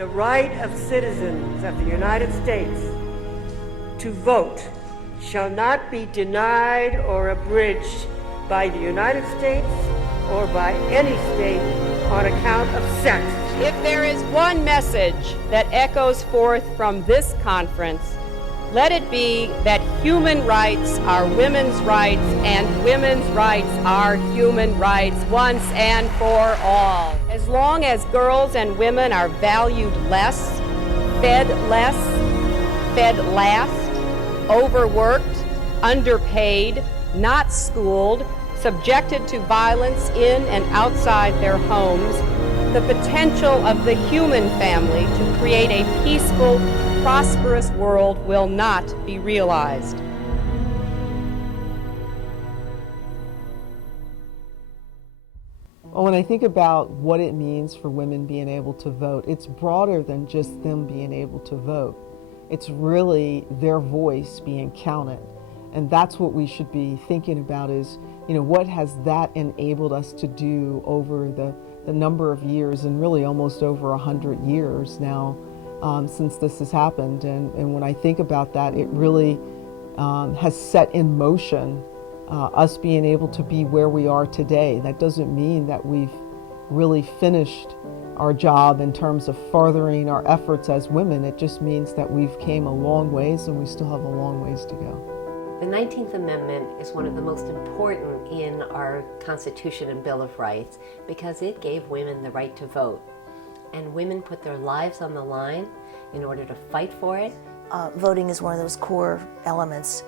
The right of citizens of the United States to vote shall not be denied or abridged by the United States or by any state on account of sex. If there is one message that echoes forth from this conference, let it be that human rights are women's rights and women's rights are human rights once and for all. As long as girls and women are valued less, fed last, overworked, underpaid, not schooled, subjected to violence in and outside their homes, the potential of the human family to create a peaceful, prosperous world will not be realized. Well, when I think about what it means for women being able to vote, it's broader than just them being able to vote. It's really their voice being counted. And that's what we should be thinking about is, what has that enabled us to do over the number of years, and really almost over 100 years now since this has happened. And when I think about that, it really has set in motion us being able to be where we are today. That doesn't mean that we've really finished our job in terms of furthering our efforts as women. It just means that we've came a long ways and we still have a long ways to go. The 19th Amendment is one of the most important in our Constitution and Bill of Rights because it gave women the right to vote. And women put their lives on the line in order to fight for it. Voting is one of those core elements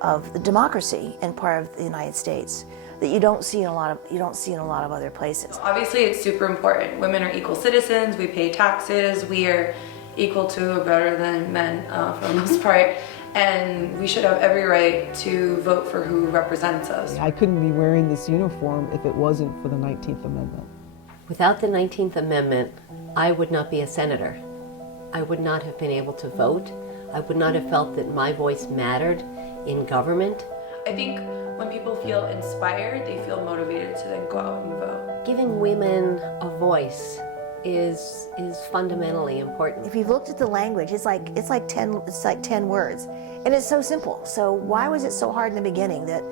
of the democracy and part of the United States that you don't see in a lot of other places. Obviously, it's super important. Women are equal citizens. We pay taxes. We are equal to or better than men for the most part. And we should have every right to vote for who represents us. I couldn't be wearing this uniform if it wasn't for the 19th Amendment. Without the 19th Amendment, I would not be a senator. I would not have been able to vote. I would not have felt that my voice mattered in government. I think when people feel inspired, they feel motivated to then go out and vote. Giving women a voice is fundamentally important. If you've looked at the language, it's like 10 words, and it's so simple. So why was it so hard in the beginning that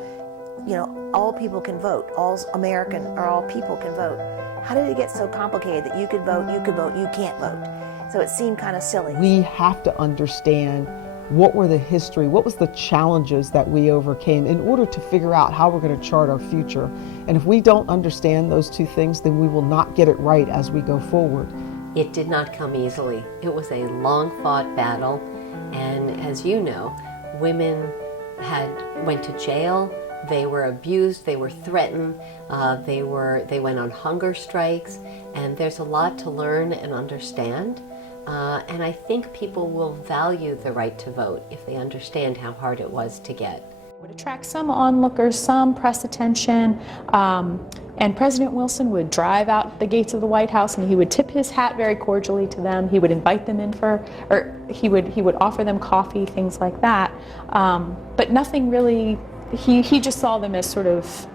all people can vote, all American or all people can vote? How did it get so complicated that you could vote, you can't vote? So it seemed kind of silly. We have to understand what was the challenges that we overcame in order to figure out how we're going to chart our future. And if we don't understand those two things, then we will not get it right as we go forward. It did not come easily. It was a long-fought battle, and as you know, women went to jail, they were abused, they were threatened, they went on hunger strikes, and there's a lot to learn and understand. And I think people will value the right to vote if they understand how hard it was to get. It would attract some onlookers, some press attention, and President Wilson would drive out the gates of the White House and he would tip his hat very cordially to them. He would invite them in or he would offer them coffee, things like that. But nothing really, he just saw them as sort of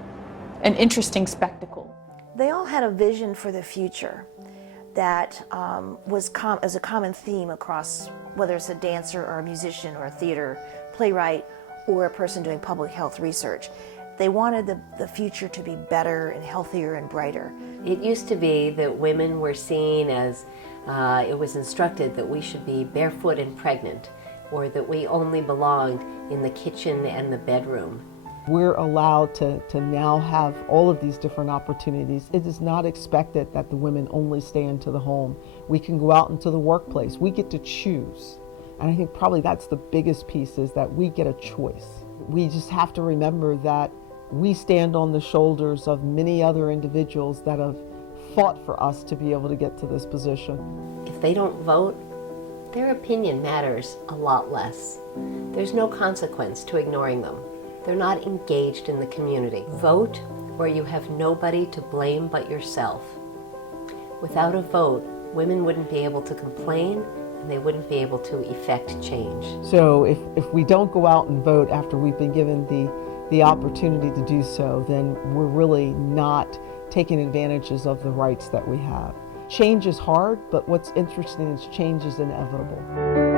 an interesting spectacle. They all had a vision for the future that was as a common theme across, whether it's a dancer or a musician or a theater playwright or a person doing public health research. They wanted the future to be better and healthier and brighter. It used to be that women were seen as, it was instructed that we should be barefoot and pregnant, or that we only belonged in the kitchen and the bedroom. We're allowed to now have all of these different opportunities. It is not expected that the women only stay into the home. We can go out into the workplace. We get to choose. And I think probably that's the biggest piece, is that we get a choice. We just have to remember that we stand on the shoulders of many other individuals that have fought for us to be able to get to this position. If they don't vote, their opinion matters a lot less. There's no consequence to ignoring them. They're not engaged in the community. Vote, or you have nobody to blame but yourself. Without a vote, women wouldn't be able to complain, and they wouldn't be able to effect change. So if we don't go out and vote after we've been given the opportunity to do so, then we're really not taking advantages of the rights that we have. Change is hard, but what's interesting is change is inevitable.